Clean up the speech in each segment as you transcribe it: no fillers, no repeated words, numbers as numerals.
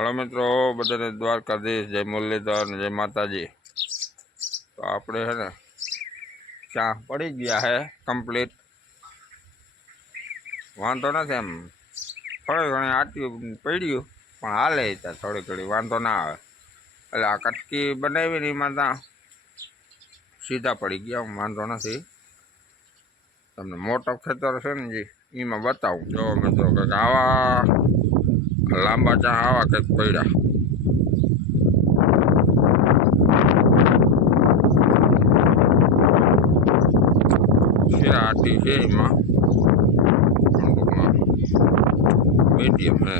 Hello मित्रों, बधाने द्वारकाधीश, जय मुरलीधर, जय माताजी। तो आपणे है ने चा पड़ी गया है कम्प्लीट, वांधो नहीं एम थोड़ी घणी आटी पड़ी पण हाले थोड़ी घड़ी वांधो ना आवे। एटले आ कटकी बनावी ने एमां सीधा पड़ी गया, वांधो नहीं। तमने मोटो खेतर छे ने जी एमां बतावुं। जो मित्रों के आवा लांबा चा आवा कंईक पड्या। आटी है मीडियम है,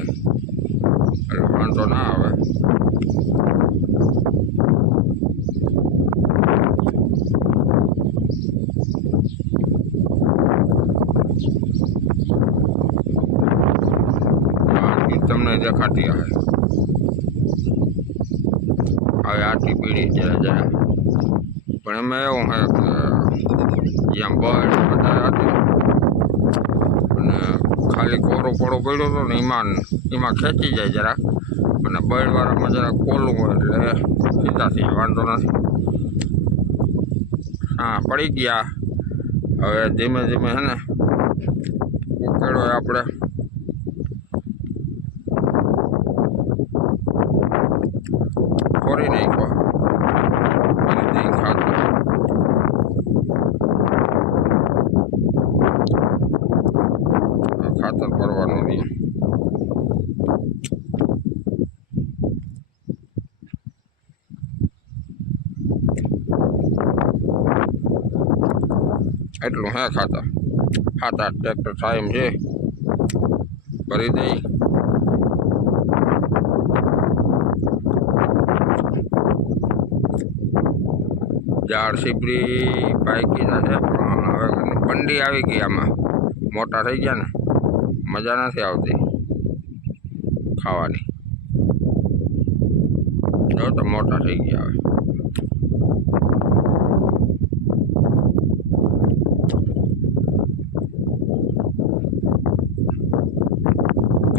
वांधो ना आवे। तमने देखाती है હવે આટી પીળી જરા જરા, પણ એમાં એવું છે કે જ્યાં બળ વધારે હતું અને ખાલી કોરો પડો પડ્યો હતો ને એમાં ખેંચી જાય જરાક, અને બળવાળામાં જરાક કોલું હોય એટલે સીધા થઈ વાંધો નથી। હા પડી ગયા। હવે ધીમે ધીમે છે ને ઉકેળો આપણે ફોરી નાખ્યો અને તે ખાતું ખાતર ભરવાનું નહીં। એટલું હે ખાતર 7-8 ટ્રેક્ટર ટાઈમ છે, ભરી દઈ। ઝાડ સીપરી પાકી જશે, પણ હવે બંડી આવી ગઈ, આમાં મોટા થઈ ગયા ને મજા નથી આવતી ખાવાની। જો તો મોટા થઈ ગયા હવે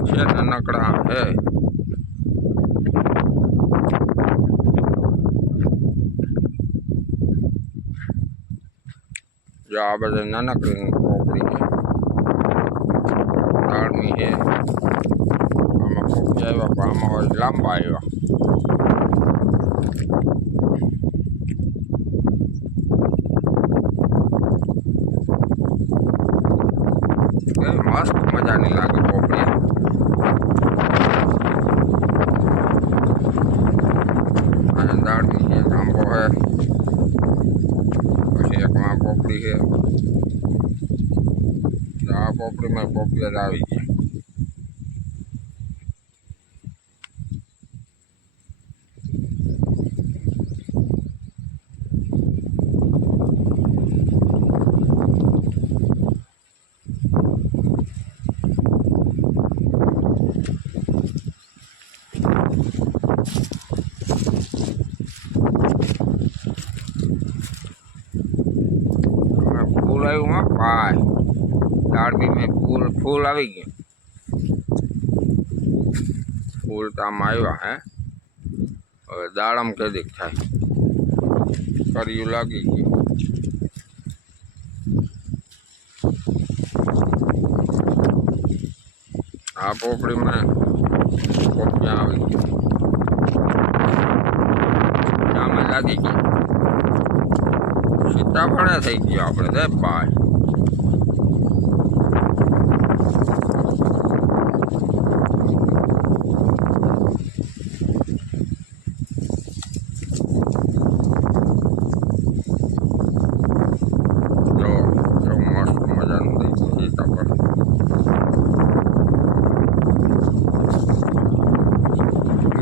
છે નાનકડા હે। जो आ बधा नानकड़ी पोपड़ी है, दाड़मी है, आमा पोपड़ी आव्या पण आमा वरी लांबा आव्या। मस्त मजानी लागे पोपड़ी। અને દાળમી છે, આંબો है, પછી એક માં પોપડી है। आ पोपड़ी में पोपड़ी આવી ગઈ। फूल आयु हाँ भाई, दाड़मी में फूल आई गए, फूल तो आम आया है। હવે દાડમ કેદીક થાય, કર્યું લાગી ગયું। આ પોપડીમાં પોપડિયા આવી ગઈ, આમાં લાગી ગઈ, સીતાફળે થઈ ગયો આપણે દે ભાઈ।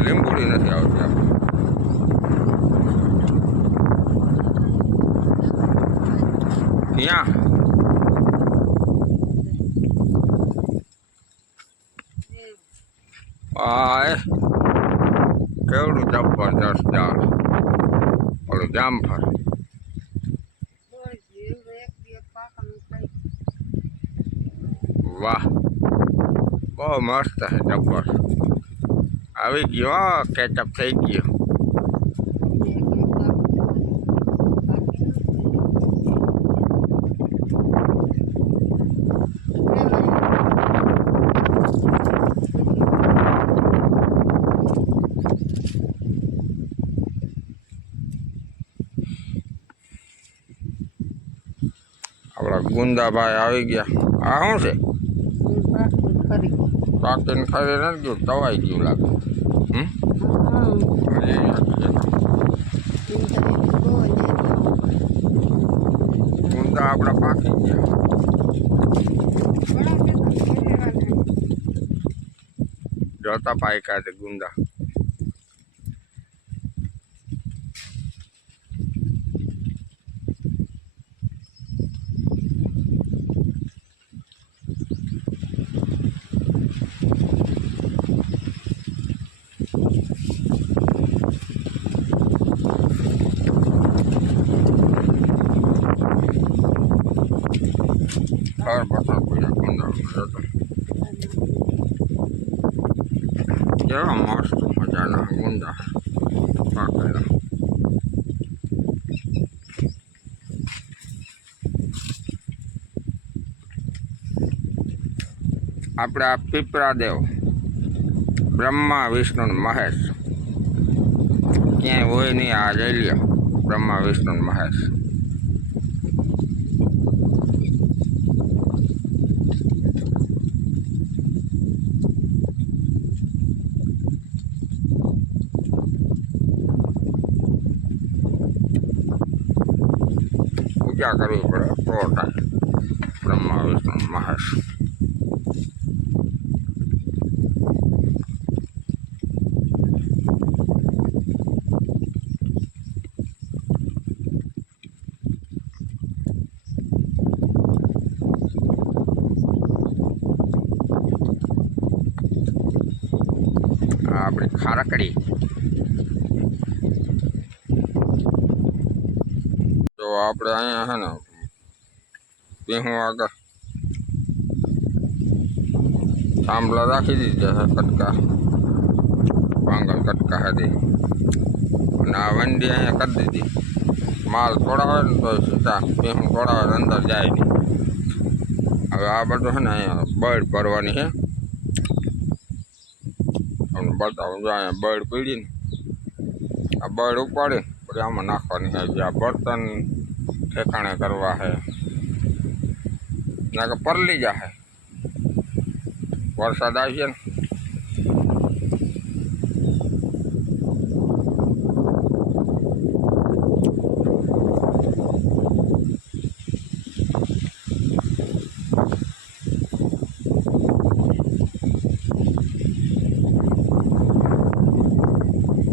લીંબુડી નથી આવતી આપણે, ત્યાં આ કેવડું જબરદસ્ત ઝાડ, ઓલું જામફળ। વાહ, બહુ મસ્ત છે, જબરદસ્ત। આવી ગયો કેચઅપ થઈ ગયો. આપણા ગુંદાભાઈ આવી ગયા. આ શું છે? પાકીને ખરી નથી ગયું, તવાઈ ગયું લાગે. ગુંદા આપણા પાકી ગયા. જોતા પાક્યા છે ગુંદા. ઘર બધા કોઈ ગુંદા કેવા મસ્ત મજાના ગુંદા પાકેલા. આપણે આ પીપળા દેવ બ્રહ્મા વિષ્ણુ મહેશ ક્યાંય હોય નહીં. આ જઈ લ્યો બ્રહ્મા વિષ્ણુ મહેશ. પૂજા કરવી પડે તો થાય. બ્રહ્મા વિષ્ણુ મહેશ. આપણી ખારકડી તો આપણે અહીંયા છે ને ભીહું આગળ થાંભલા રાખી દીધા છે કટકા, પાંગલ કટકા હતી. અને આ વંડી અહીંયા કરી દીધી. માલ તોડાવે ને તો સીધા ભીહું તોડાવે અંદર જાય નહીં. હવે આ બધું છે ને અહીંયા બળ ભરવાની છે. તમને બતાવું જો અહીંયા બળ પીડીને આ બળ ઉપાડી પછી આમાં નાખવાની છે. જે આ બર્તન ઠેકાણે કરવા છે ના કે પરલી જાય. વરસાદ આવશે ને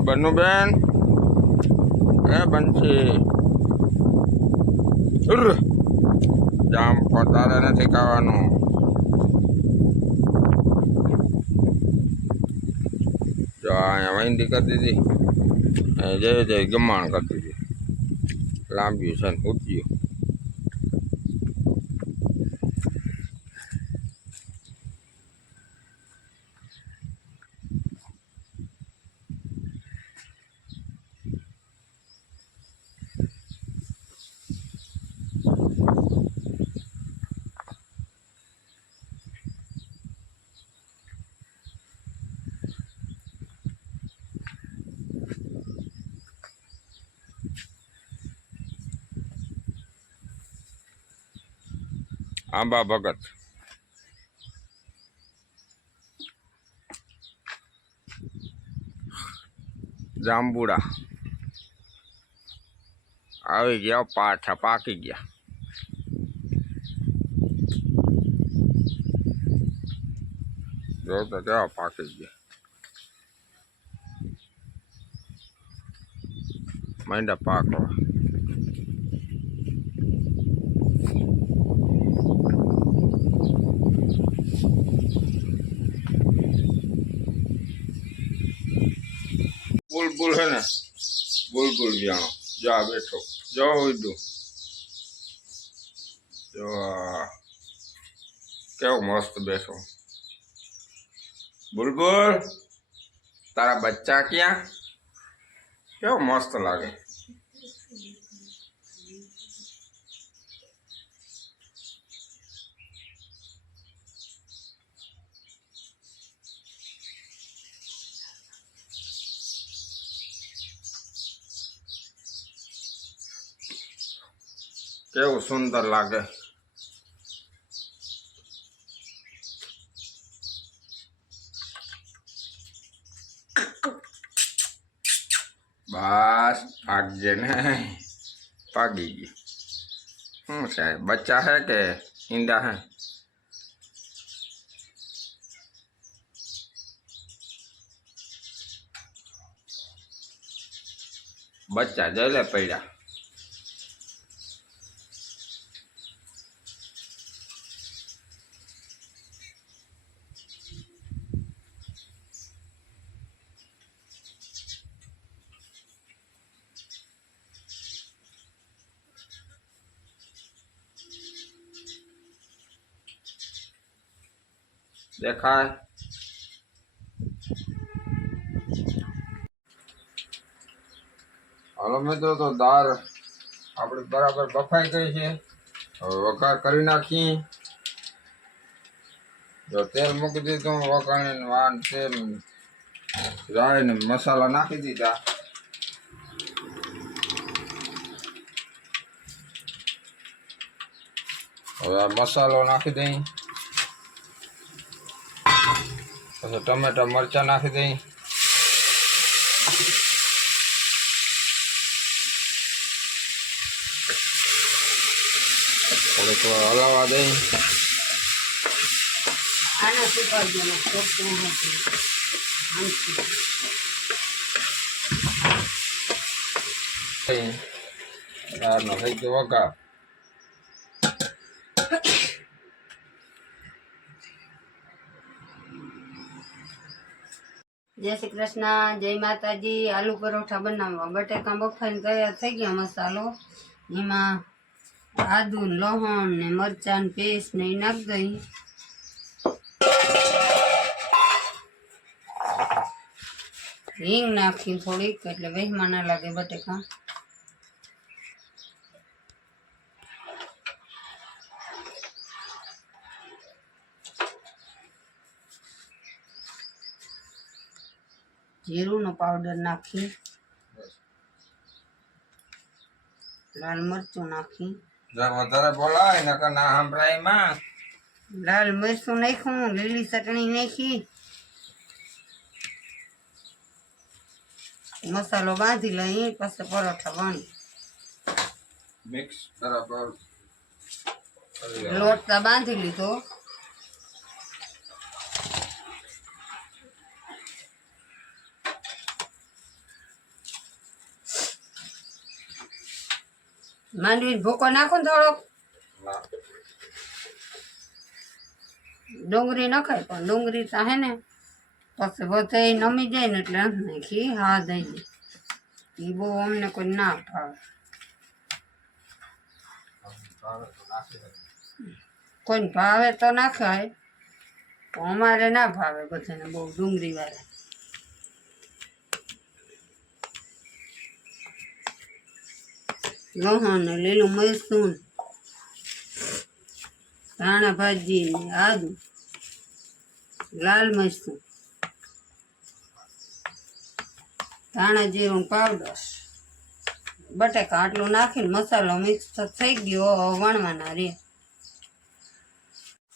બનુબેન એ બનશી જામ પોતારે નથી ખાવાનું. જો અહીંયા વૈંદી કરી દીધી, જય જય ગમાણ કરી દીધી. લાંબી છે ને ઊંચ્યું. આંબા ભગત જાંબુડા આવી ગયા, પાછા પાકી ગયા. જો તો કેવા પાકી ગયા. માંડા પાકવા. બુલબુલ હે ને બુલબુલ જાણો જા બેઠો જો ઉડું જો કેવો મસ્ત બેઠો બુલબુલ. તારા બચ્ચા ક્યાં? કેવો મસ્ત લાગે. કેવું સુંદર લાગે. બસ ભાગજે ને, ભાગી ગઈ. શું છે, બચ્ચા હે કે ઈંડા હે? બચ્ચા જઈ લે પડ્યા. દેખાય? હાલો મિત્રો, તો દાળ આપણી બરાબર બફાઈ ગઈ છે. હવે વઘાર કરી નાખી. જો તેલ મૂકી દીધું, વઘારીને વાન તેલ રાઈ ને મસાલા નાખી દીધા. હવે આ મસાલો નાખી દઈ, પછી ટમેટા મરચાં નાખી દઈ. થોડીક વાર હલાવવા દઈ. દાળનો થઈ ગયો વઘાર. જય શ્રી કૃષ્ણ, જય માતાજી. આલુ પરોઠા બનાવવા બટેકા બફાઈને તૈયાર થઈ ગયા. મસાલો એમાં આદુ લસણ ને મરચાં પેસ્ટ ને એ નાખી દઈ. હિંગ નાખી થોડીક, એટલે વહેમાં ના લાગે બટેકા. જીરુંનો પાવડર નાખી, લાલ મરચું નાખી. વધારે બોલાય નકર ના સંભળાય માં. લાલ મરચું નાખ્યું, લીલી ચટણી નાખી, મસાલો બાંધી લઈ, પછી પરોઠા વણી. મિક્સ બરાબર લોટ બાંધી લીધો. માંડવી ભૂકો નાખો ને થોડોક. ડુંગળી નખાય, પણ ડુંગળી તો હે ને પછી બધે નમી જાય ને એટલે નાખી હા દઈ દે. એ બહુ અમને કોઈ ના ભાવે. કોઈને ભાવે તો નાખાય, પણ અમારે ના ભાવે બધાને બહુ ડુંગળી વાળા. લસણ ને લીલું મરચું, ધાણા ભાજી ને આદુ, લાલ મરચું, ધાણા જીરું પાવડર, બટેકા આટલું નાખીને મસાલો મિક્સ થઈ ગયો. વણવાના રે.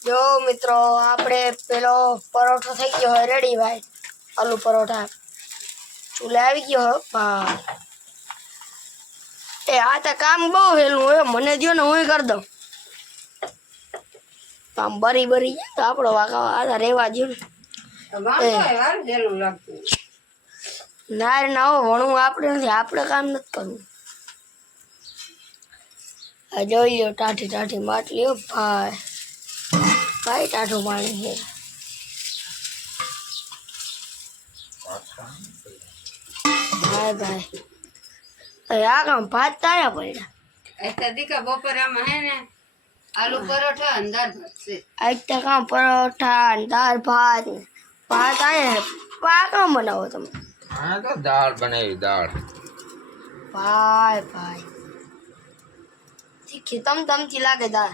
જો મિત્રો, આપણે પેલો પરોઠો થઈ ગયો હોય રેડી ભાઈ. આલુ પરોઠા ચૂલે આવી ગયો હોય. આ તો કામ બહુ વહેલું હોય, મને દો ને હું કરી દઉં. આમ બરી જાય તો આપણો વાંકા આ રેવા દો ને. ના ના હો, ભણવું આપણે નથી, આપણે કામ નથી કરવું. આ જોઈ લો ટાઢી ટાઢી માટલી હો ભાઈ. ભાઈ ટાઢું પાણી છે. ભાઈ ભાઈ આ કામ ભાત તાર્યા પડ્યા. ऐसा दिखा बपोरा में है ने आलू परोठा अंदर भात से आज तक हम परोठा दाल भात भात आए આ કામ બનાવો તમે હા તો દાળ બનાવી દાળ. ભાઈ ભાઈ તીખી તમથી લાગે દાળ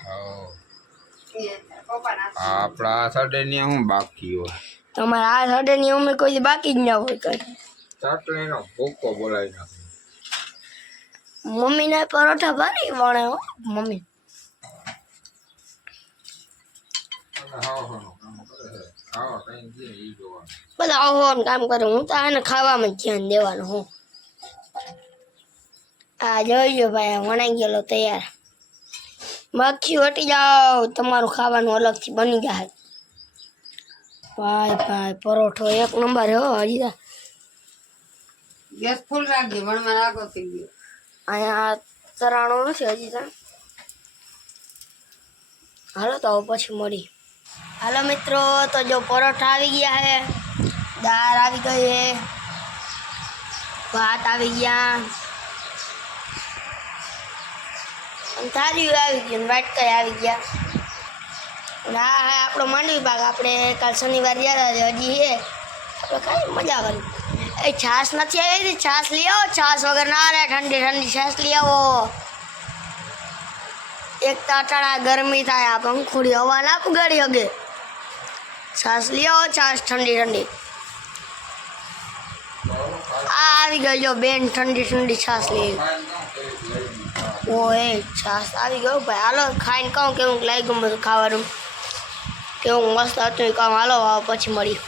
આપણા સાડે ને હું બાકી હોય તમારે આ સડે ની અમે કોઈ દી બાકી જ ના હોય કઈ ચાટણીનો ભૂકો બોલાવી નાખે. મમ્મીને પરોઠા ભારી વણે હો મમ્મી બધા આવું કામ કરે હું તો આને ખાવામાં જ ધ્યાન દેવાનું હું આ જોઈજો ભાઈ આ વણાઈ ગયેલો તૈયાર મક્ખી વટી જાઓ તમારું ખાવાનું અલગથી બની જાય ભાઈ ભાઈ પરોઠો એક નંબર હો હજી તો ગેસ ફૂલ રાખજે વણમાં રાખો થઈ ગયો. અહીંયા તરાણો નથી હજી તો હાલો તો હવે પછી મળી હાલો મિત્રો તો જો પરોઠા આવી ગયા હે દાળ આવી ગઈ હે ભાત આવી ગયા અને થાળી આવી ગઈ અને વાટકા આવી ગયા અને આ હે આપણો માંડવી પાક આપણે કાલ શનિવાર ગયા હતા હજી હે આપણે ખાઈ મજા કરી એ છાશ નથી આવી હતી છાશ લઈ આવો છાશ વગર ના રહે ઠંડી ઠંડી છાશ લઈ આવો એક તાટાણા ગરમી થાય આ પંખુડી હવા ના પુગાડી હગે છાશ લઈ આવો છાશ ઠંડી ઠંડી આ આવી ગઈ જો બેન ઠંડી ઠંડી છાશ લઈ ઓ એ છાશ આવી ગયો ભાઈ હાલો ખાઈને કહું કેવું લાગ્યું બધું ખાવાનું કેવું મસ્ત હતું એ કહું હાલો પછી મળી